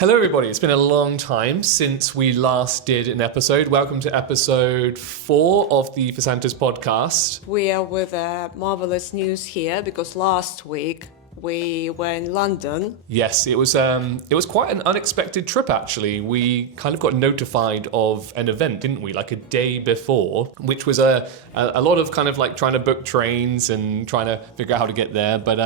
Hello everybody, it's been a long time since we last did an episode. Welcome to episode 4 of the Versantus Podcast. We are with marvelous news here because last week we were in London. Yes, it was quite an unexpected trip actually. We kind of got notified of an event, didn't we? Like a day before, which was a lot of kind of like trying to book trains and trying to figure out how to get there. But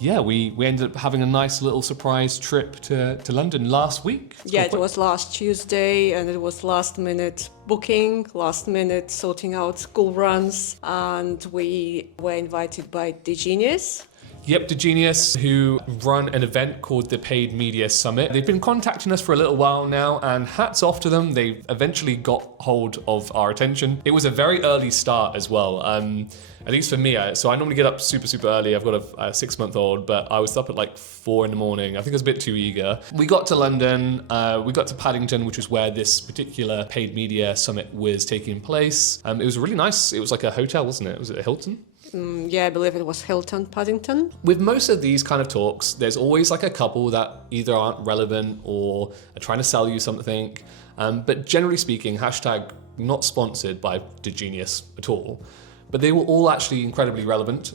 we ended up having a nice little surprise trip to London last week. It was last Tuesday and it was last minute booking, last minute sorting out school runs, and we were invited by DGenius. Yep, DGenius, who run an event called the Paid Media Summit. They've been contacting us for a little while now, and hats off to them. They eventually got hold of our attention. It was a very early start as well, at least for me. So I normally get up super early. I've got a 6-month-old, but I was up at like 4 in the morning. I think I was a bit too eager. We got to London, we got to Paddington, which is where this particular Paid Media Summit was taking place. It was really nice. It was like a hotel, wasn't it? Was it a Hilton? I believe it was Hilton Paddington. With most of these kind of talks, there's always like a couple that either aren't relevant or are trying to sell you something. But generally speaking, hashtag not sponsored by DGenius at all. But they were all actually incredibly relevant,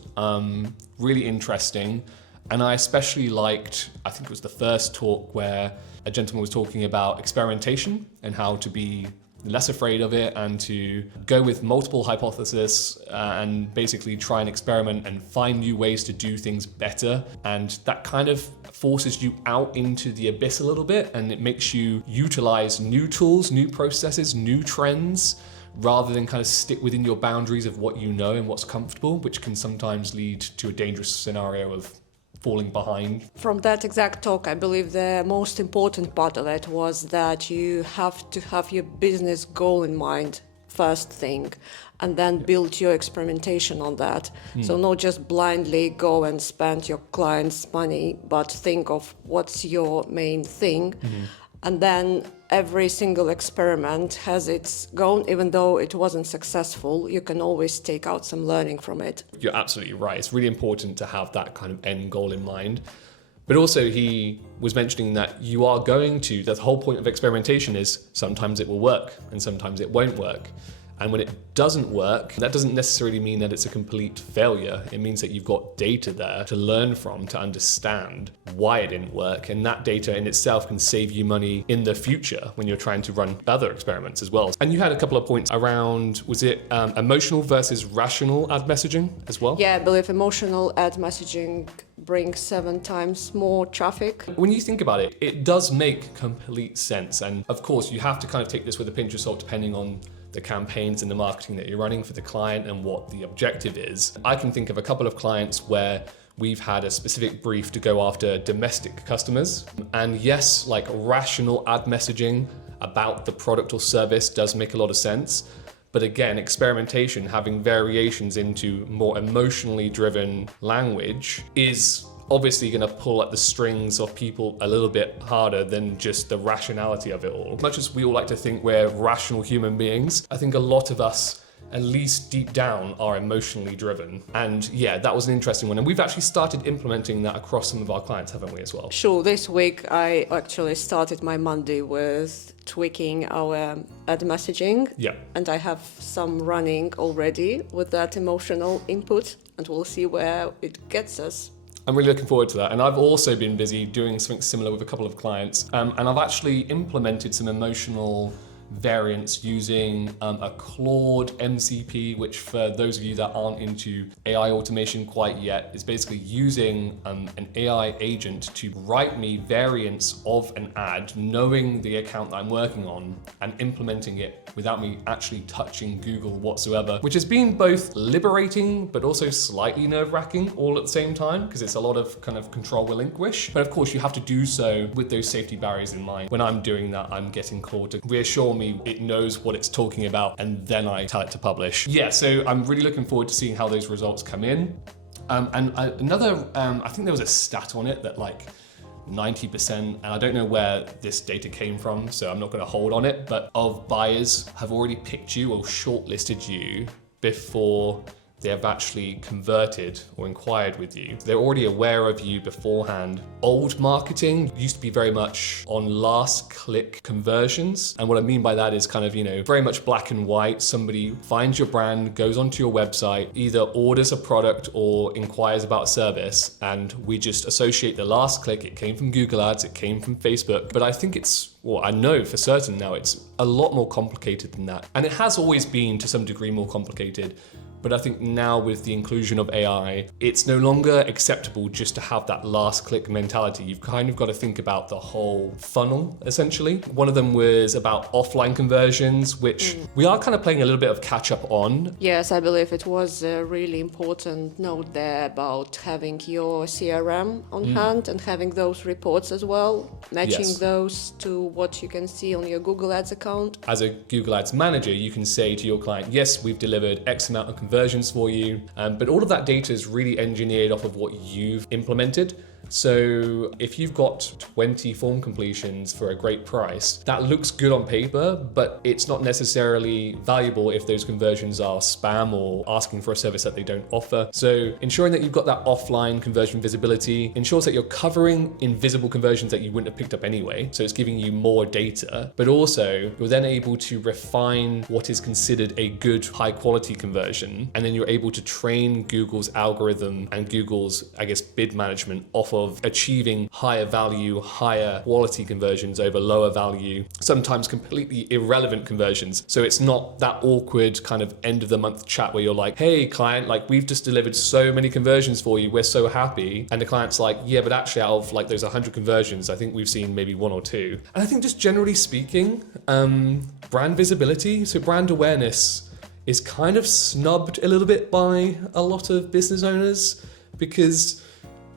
really interesting. And I especially liked, I think it was the first talk where a gentleman was talking about experimentation and how to be less afraid of it and to go with multiple hypotheses and basically try and experiment and find new ways to do things better. And that kind of forces you out into the abyss a little bit, and it makes you utilize new tools, new processes, new trends, rather than kind of stick within your boundaries of what you know and what's comfortable, which can sometimes lead to a dangerous scenario of falling behind. From that exact talk, I believe the most important part of it was that you have to have your business goal in mind first thing, and then build your experimentation on that. So not just blindly go and spend your client's money, but think of what's your main thing. And then every single experiment has its goal. Even though it wasn't successful, you can always take out some learning from it. You're absolutely right. It's really important to have that kind of end goal in mind. But also he was mentioning that you are going to, the whole point of experimentation is sometimes it will work and sometimes it won't work. And when it doesn't work, that doesn't necessarily mean that it's a complete failure. It means that you've got data there to learn from, to understand why it didn't work. And that data in itself can save you money in the future when you're trying to run other experiments as well. And you had a couple of points around, was it emotional versus rational ad messaging as well? Yeah, I believe emotional ad messaging brings 7 times more traffic. When you think about it, it does make complete sense. And of course, you have to kind of take this with a pinch of salt depending on the campaigns and the marketing that you're running for the client and what the objective is. I can think of a couple of clients where we've had a specific brief to go after domestic customers. And yes, like rational ad messaging about the product or service does make a lot of sense. But again, experimentation, having variations into more emotionally driven language is obviously going to pull at the strings of people a little bit harder than just the rationality of it all. As much as we all like to think we're rational human beings, I think a lot of us, at least deep down, are emotionally driven. And yeah, that was an interesting one. And we've actually started implementing that across some of our clients, haven't we, as well? Sure, this week I actually started my Monday with tweaking our ad messaging. Yeah. And I have some running already with that emotional input, and we'll see where it gets us. I'm really looking forward to that. And I've also been busy doing something similar with a couple of clients. And I've actually implemented some emotional variants using a Claude MCP, which for those of you that aren't into AI automation quite yet, is basically using an AI agent to write me variants of an ad, knowing the account that I'm working on and implementing it without me actually touching Google whatsoever, which has been both liberating but also slightly nerve-wracking all at the same time, because it's a lot of kind of control relinquish. But of course you have to do so with those safety barriers in mind. When I'm doing that, I'm getting Claude to reassure me it knows what it's talking about, and then I tell it to publish. Yeah, so I'm really looking forward to seeing how those results come in. I think there was a stat on it that like 90%, and I don't know where this data came from, so I'm not going to hold on it, but of buyers have already picked you or shortlisted you before they have actually converted or inquired with you. They're already aware of you beforehand. Old marketing used to be very much on last click conversions. And what I mean by that is kind of, very much black and white. Somebody finds your brand, goes onto your website, either orders a product or inquires about a service. And we just associate the last click. It came from Google Ads, it came from Facebook. But I think I know for certain now it's a lot more complicated than that. And it has always been to some degree more complicated. But I think now with the inclusion of AI, it's no longer acceptable just to have that last click mentality. You've kind of got to think about the whole funnel, essentially. One of them was about offline conversions, which we are kind of playing a little bit of catch up on. Yes, I believe it was a really important note there about having your CRM on hand and having those reports as well, matching those to what you can see on your Google Ads account. As a Google Ads manager, you can say to your client, yes, we've delivered X amount of conversions for you, but all of that data is really engineered off of what you've implemented. So if you've got 20 form completions for a great price, that looks good on paper, but it's not necessarily valuable if those conversions are spam or asking for a service that they don't offer. So ensuring that you've got that offline conversion visibility ensures that you're covering invisible conversions that you wouldn't have picked up anyway. So it's giving you more data, but also you're then able to refine what is considered a good high quality conversion. And then you're able to train Google's algorithm and Google's, bid management off of achieving higher value, higher quality conversions over lower value, sometimes completely irrelevant conversions. So it's not that awkward kind of end of the month chat where you're like, hey client, we've just delivered so many conversions for you, we're so happy. And the client's like, yeah, but actually out of those 100 conversions, I think we've seen maybe 1 or 2. And I think just generally speaking, brand visibility, so brand awareness is kind of snubbed a little bit by a lot of business owners, because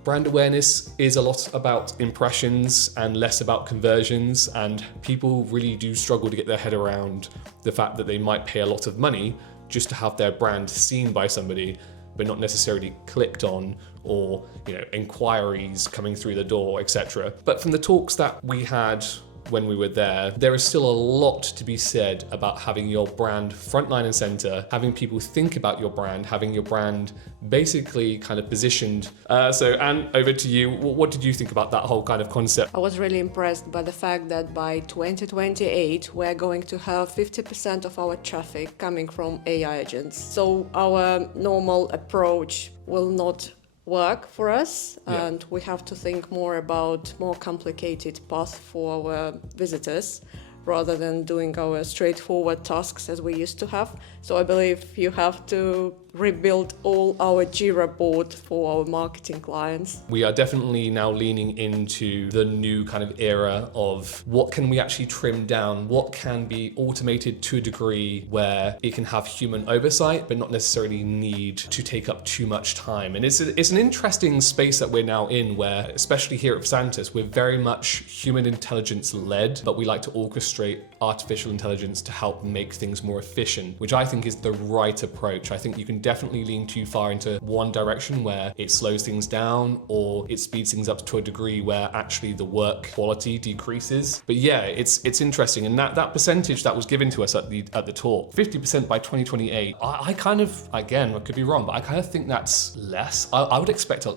brand awareness is a lot about impressions and less about conversions, and people really do struggle to get their head around the fact that they might pay a lot of money just to have their brand seen by somebody, but not necessarily clicked on, or inquiries coming through the door, etc. But from the talks that we had when we were there is still a lot to be said about having your brand frontline and center, having people think about your brand, having your brand basically kind of positioned. So Anne, over to you. What did you think about that whole kind of concept? I was really impressed by the fact that by 2028, we're going to have 50% of our traffic coming from AI agents. So our normal approach will not work for us, and we have to think more about more complicated path for our visitors rather than doing our straightforward tasks as we used to have. So I believe you have to rebuild all our Jira board for our marketing clients. We are definitely now leaning into the new kind of era of what can we actually trim down, what can be automated to a degree where it can have human oversight, but not necessarily need to take up too much time. And it's an interesting space that we're now in, where, especially here at Versantus, we're very much human intelligence led, but we like to orchestrate artificial intelligence to help make things more efficient, which I think is the right approach. I think you can definitely lean too far into one direction where it slows things down or it speeds things up to a degree where actually the work quality decreases. But yeah, it's interesting. And that percentage that was given to us at the talk, 50% by 2028, I kind of, again, I could be wrong, but I kind of think that's less. I would expect a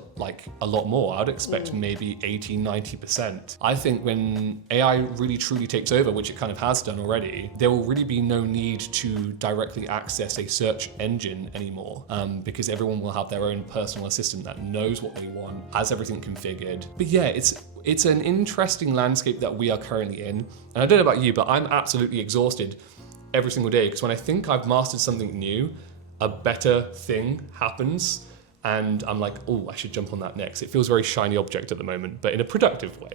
lot more. I would expect maybe 80, 90%. I think when AI really truly takes over, which it kind of has done already, there will really be no need to directly access a search engine anymore, because everyone will have their own personal assistant that knows what they want, has everything configured. But yeah, it's an interesting landscape that we are currently in. And I don't know about you, but I'm absolutely exhausted every single day, because when I think I've mastered something new, a better thing happens, and I'm like, oh, I should jump on that next. It feels very shiny object at the moment, but in a productive way.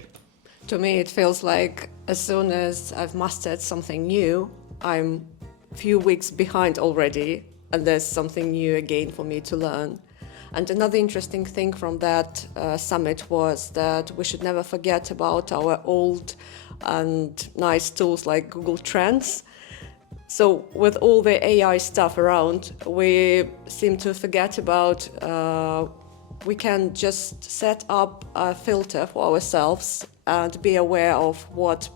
To me, it feels like as soon as I've mastered something new, I'm a few weeks behind already, and there's something new again for me to learn. And another interesting thing from that summit was that we should never forget about our old and nice tools like Google Trends. So with all the AI stuff around, we seem to forget about we can just set up a filter for ourselves and be aware of what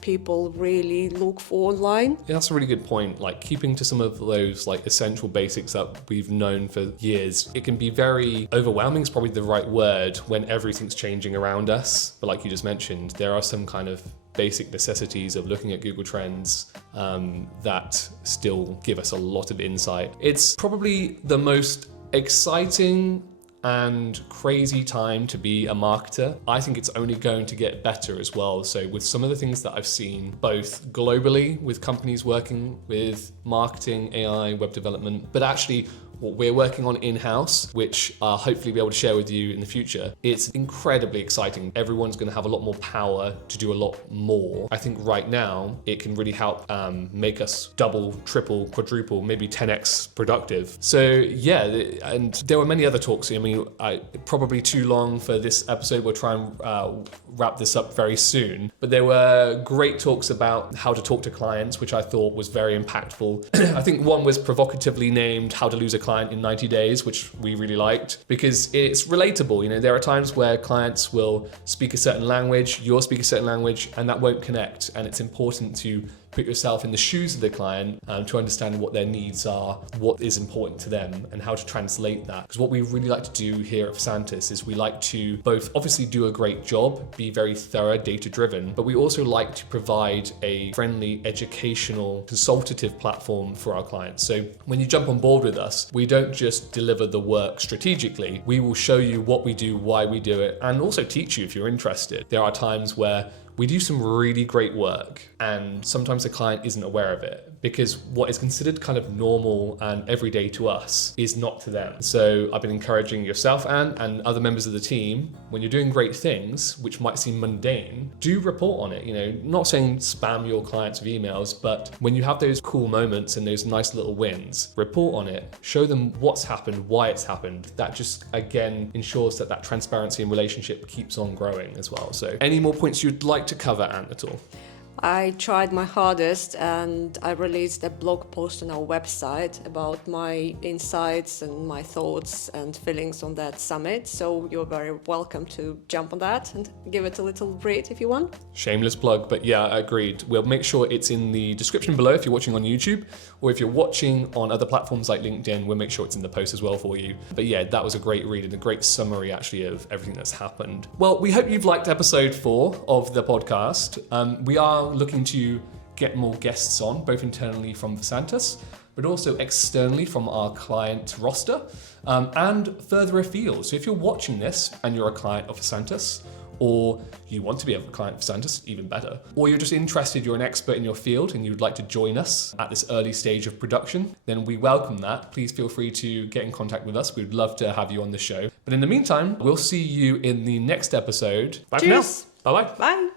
people really look for online. Yeah, that's a really good point. Like keeping to some of those like essential basics that we've known for years. It can be very overwhelming is probably the right word when everything's changing around us. But like you just mentioned, there are some kind of basic necessities of looking at Google Trends that still give us a lot of insight. It's probably the most exciting and crazy time to be a marketer. I think it's only going to get better as well. So with some of the things that I've seen, both globally with companies working with marketing, AI, web development, but actually what we're working on in-house, which I'll hopefully be able to share with you in the future, it's incredibly exciting. Everyone's going to have a lot more power to do a lot more. I think right now it can really help make us double, triple, quadruple, maybe 10x productive. So yeah, and there were many other talks. I mean, probably too long for this episode. We'll try and wrap this up very soon. But there were great talks about how to talk to clients, which I thought was very impactful. I think one was provocatively named How to Lose a Client in 90 Days, which we really liked because it's relatable. You know, there are times where clients will speak a certain language, you'll speak a certain language, and that won't connect. And it's important to put yourself in the shoes of the client to understand what their needs are, what is important to them, and how to translate that. Because what we really like to do here at Versantus is we like to both obviously do a great job, be very thorough, data-driven, but we also like to provide a friendly, educational, consultative platform for our clients. So when you jump on board with us, we don't just deliver the work strategically. We will show you what we do, why we do it, and also teach you if you're interested. There are times where we do some really great work and sometimes the client isn't aware of it because what is considered kind of normal and everyday to us is not to them. So I've been encouraging yourself, Anne, and other members of the team, when you're doing great things, which might seem mundane, do report on it. You know, not saying spam your clients with emails, but when you have those cool moments and those nice little wins, report on it, show them what's happened, why it's happened. That just, again, ensures that that transparency and relationship keeps on growing as well. So any more points you'd like to cover, Anne, at all? I tried my hardest and I released a blog post on our website about my insights and my thoughts and feelings on that summit. So you're very welcome to jump on that and give it a little read if you want. Shameless plug, but yeah, agreed. We'll make sure it's in the description below if you're watching on YouTube, or if you're watching on other platforms like LinkedIn, we'll make sure it's in the post as well for you. But yeah, that was a great read and a great summary actually of everything that's happened. Well, we hope you've liked episode 4 of the podcast. We are looking to get more guests on, both internally from Versantus, but also externally from our client roster and further afield. So if you're watching this and you're a client of Versantus, or you want to be a client of Versantus, even better, or you're just interested, you're an expert in your field and you'd like to join us at this early stage of production, then we welcome that. Please feel free to get in contact with us. We'd love to have you on the show. But in the meantime, we'll see you in the next episode. Bye. Cheers. For now. Bye-bye. Bye.